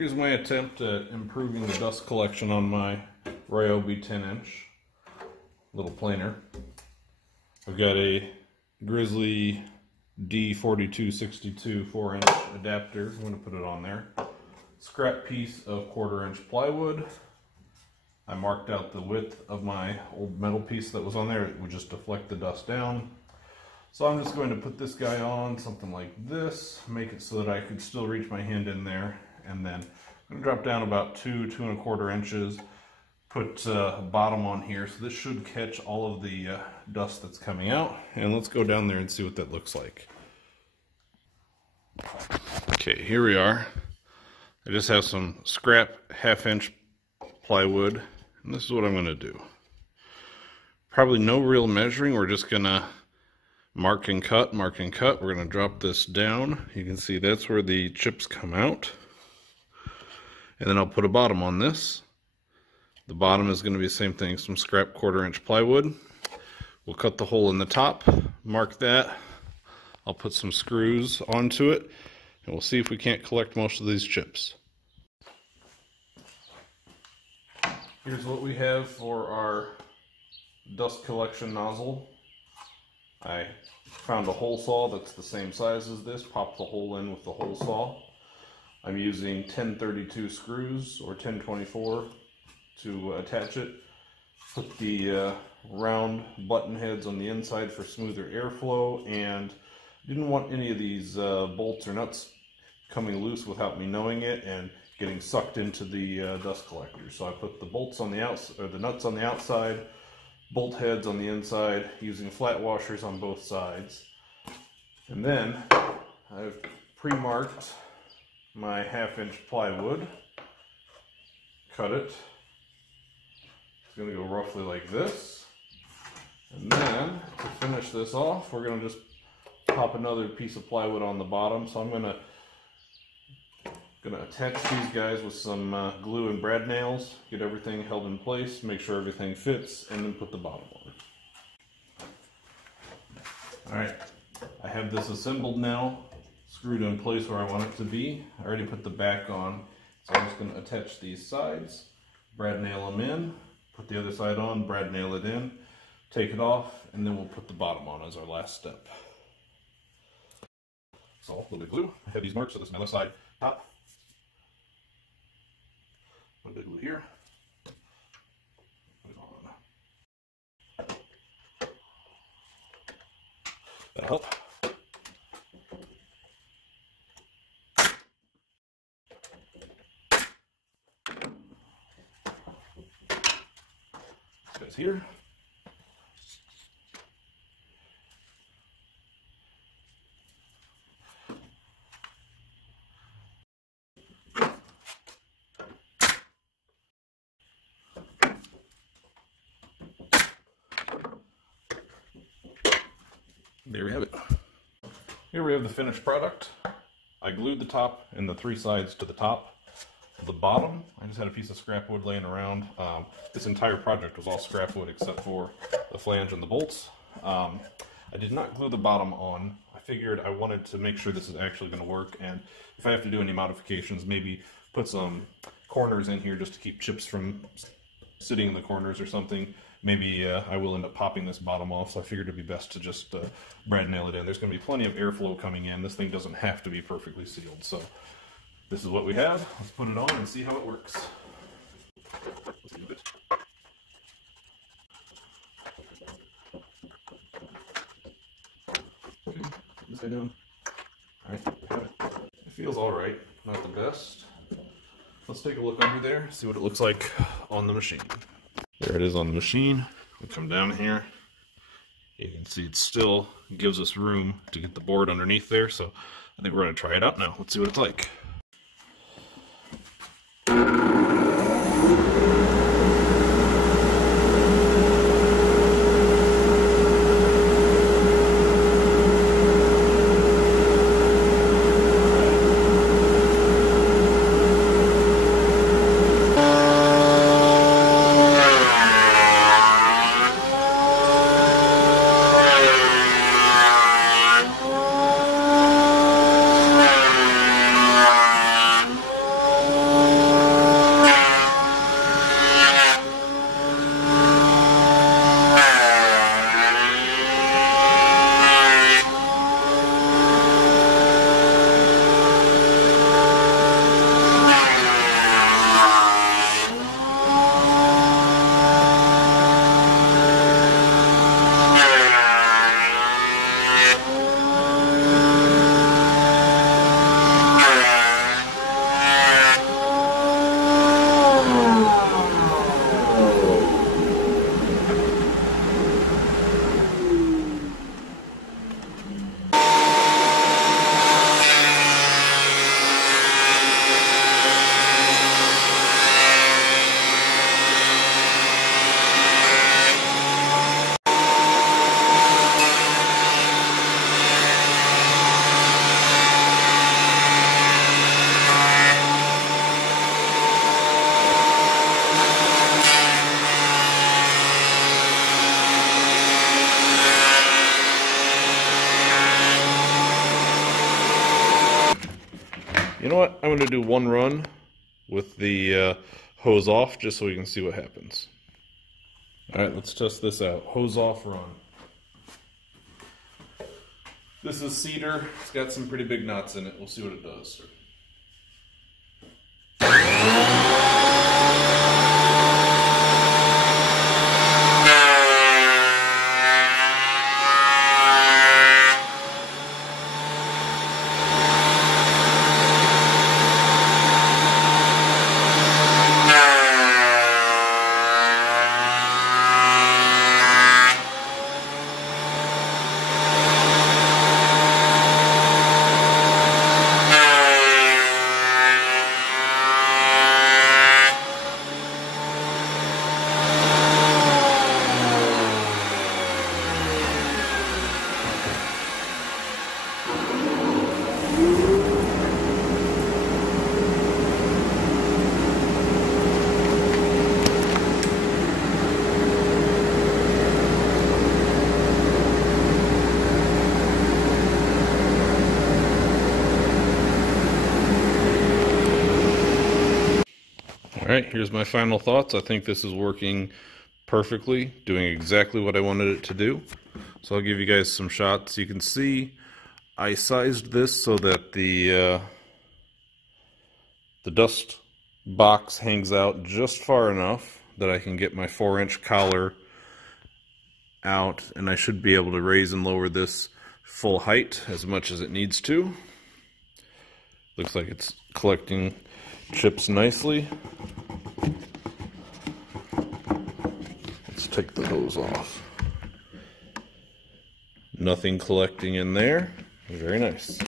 Here's my attempt at improving the dust collection on my Ryobi 10-inch little planer. I've got a Grizzly D4262 4-inch adapter. I'm going to put it on there. Scrap piece of 1/4-inch plywood. I marked out the width of my old metal piece that was on there. It would just deflect the dust down. So I'm just going to put this guy on something like this, make it so that I could still reach my hand in there, and then I'm going to drop down about 2 1/4 inches, put a bottom on here, so this should catch all of the dust that's coming out, and let's go down there and see what that looks like. Okay, here we are. I just have some scrap 1/2-inch plywood, and this is what I'm going to do. Probably no real measuring, we're just going to mark and cut, mark and cut. We're going to drop this down. You can see that's where the chips come out. And then I'll put a bottom on this. The bottom is going to be the same thing, some scrap 1/4-inch plywood. We'll cut the hole in the top, mark that. I'll put some screws onto it, and we'll see if we can't collect most of these chips. Here's what we have for our dust collection nozzle. I found a hole saw that's the same size as this, popped the hole in with the hole saw. I'm using 1032 screws or 1024 to attach it. Put the round button heads on the inside for smoother airflow, and didn't want any of these bolts or nuts coming loose without me knowing it and getting sucked into the dust collector. So I put the bolts on the outside, or the nuts on the outside, bolt heads on the inside, using flat washers on both sides. And then I've pre-marked my 1/2-inch plywood, cut it. It's going to go roughly like this. And then to finish this off, we're going to just pop another piece of plywood on the bottom. So I'm going to attach these guys with some glue and brad nails, get everything held in place, make sure everything fits, and then put the bottom on. Alright, I have this assembled now, screwed in place where I want it to be. I already put the back on, so I'm just going to attach these sides, brad nail them in, put the other side on, brad nail it in, take it off, and then we'll put the bottom on as our last step. So, a little bit of glue. I have these marks, so this is my left side top. A bit of glue here. Put it on. That'll help. This guy's here. There we have it. Here we have the finished product. I glued the top and the 3 sides to the top. The bottom, I just had a piece of scrap wood laying around. This entire project was all scrap wood except for the flange and the bolts. I did not glue the bottom on. I figured I wanted to make sure this is actually going to work, and if I have to do any modifications, maybe put some corners in here just to keep chips from sitting in the corners or something. Maybe I will end up popping this bottom off, so I figured it'd be best to just brad nail it in. There's going to be plenty of airflow coming in. This thing doesn't have to be perfectly sealed. So this is what we have. Let's put it on and see how it works. Let's do it. Okay, what's this guy doing? Alright, we have it. It feels alright, not the best. Let's take a look under there, see what it looks like on the machine. There it is on the machine. We come down here. You can see it still gives us room to get the board underneath there, so I think we're going to try it out now. Let's see what it's like. know what? I'm going to do one run with the hose off just so we can see what happens. Alright, let's test this out. Hose off run. This is cedar. It's got some pretty big knots in it. We'll see what it does. Alright, here's my final thoughts. I think this is working perfectly, doing exactly what I wanted it to do. So I'll give you guys some shots. You can see I sized this so that the dust box hangs out just far enough that I can get my 4-inch collar out, and I should be able to raise and lower this full height as much as it needs to. Looks like it's collecting chips nicely. Let's take the hose off. Nothing collecting in there. Very nice.